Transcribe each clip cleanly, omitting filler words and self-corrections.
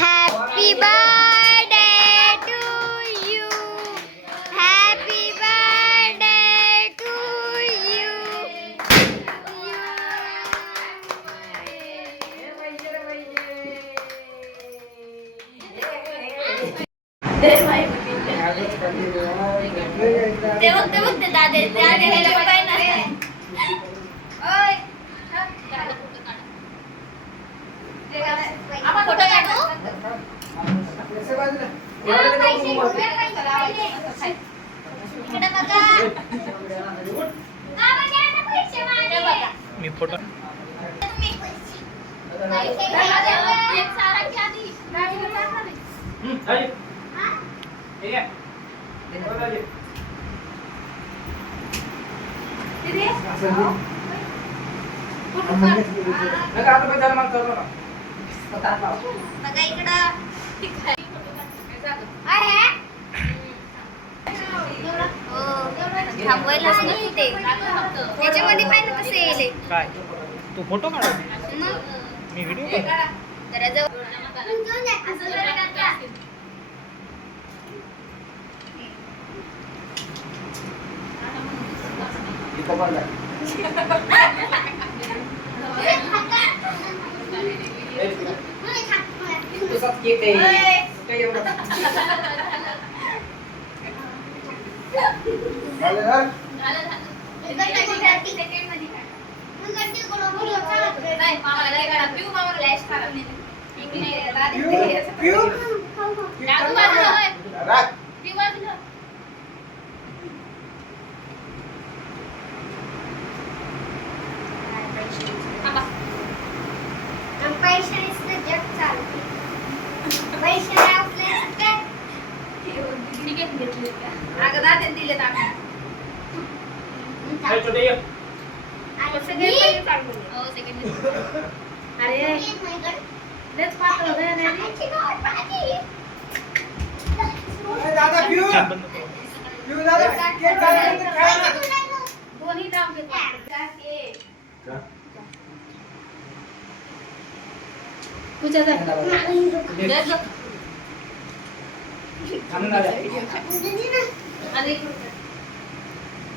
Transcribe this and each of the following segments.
Happy birthday to you. Happy birthday to you. ते दादे काय नाही. फोटो काढू. मी फोटो बघा इकडं थांबवायला कुठे त्याच्यामध्ये पाहिजे कसं येईल काय तू फोटो काढ. मग मी व्हिडिओ जरा जवळ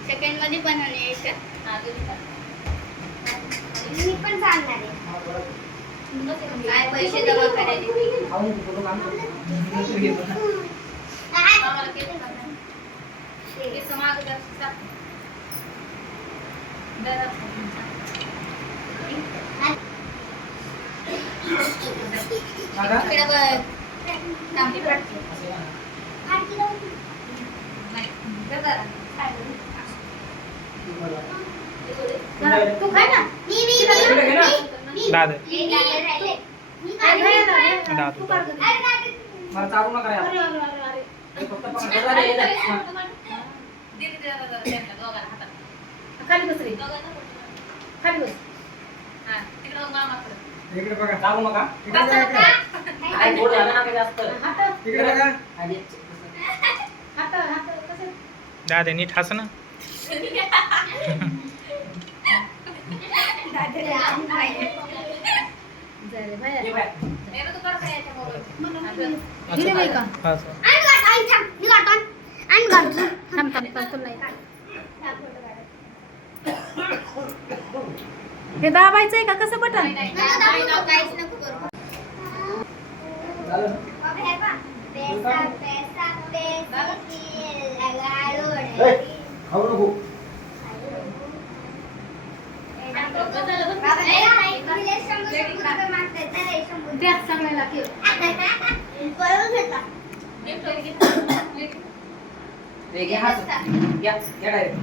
सेकंड मध्ये पण मी पण सांगणार आहे काय पैसे जमा करायचे. तू खाय ना. दादा मला चालू नका यार. खाली बस रे. खाली बस. इकडे बघा. चालू नका. काय गोड झालं ना जास्त. इकडे बघा. हात कसं दादा नीट हस ना. झाले बाया. ये बाय. हिरे बाई का? हे दाबायचंय का कसं बटन? खाऊ नको. द्या सगळ्याला केक. ते घ्या हात. घ्या डायरेक्ट.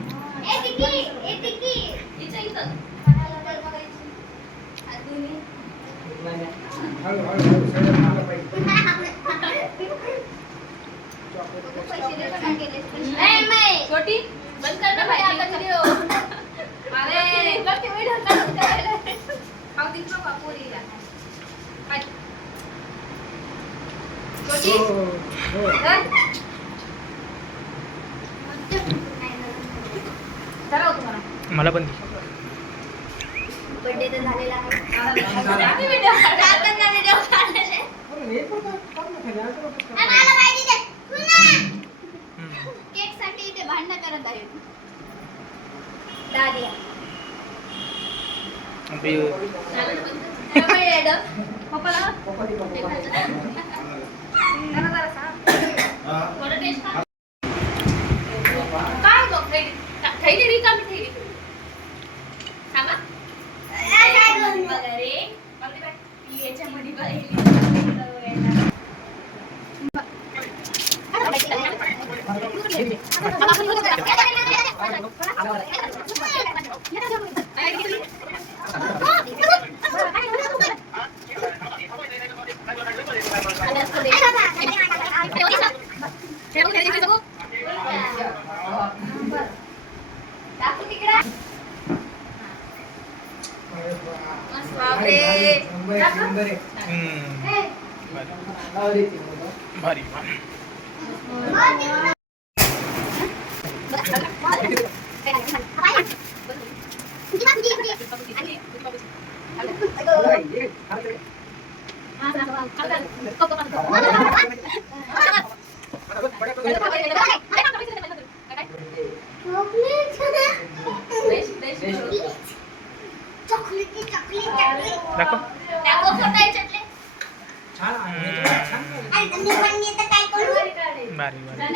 छोटी बंद कर ना भाई आता व्हिडिओ. अरे लकी व्हिडिओ चालू करायला. हाऊ दिन बाबा पोरीला. छोटी चला तुम्हाला मला पण दे. बर्थडे तर झालेला आहे. आम्ही व्हिडिओ काढलेले. आम्हाला पाहिजे ते. पुन्हा. हम्म. केक साठी ते भांडण करत आहेत. दाद्या. बी- पप्पाला थोडं टेस्ट का? काय बघ थैली रिकामी थैली थांबा रे याच्यामध्ये हम्म. भारी. भारी भारी. दाखव. भारी भारी.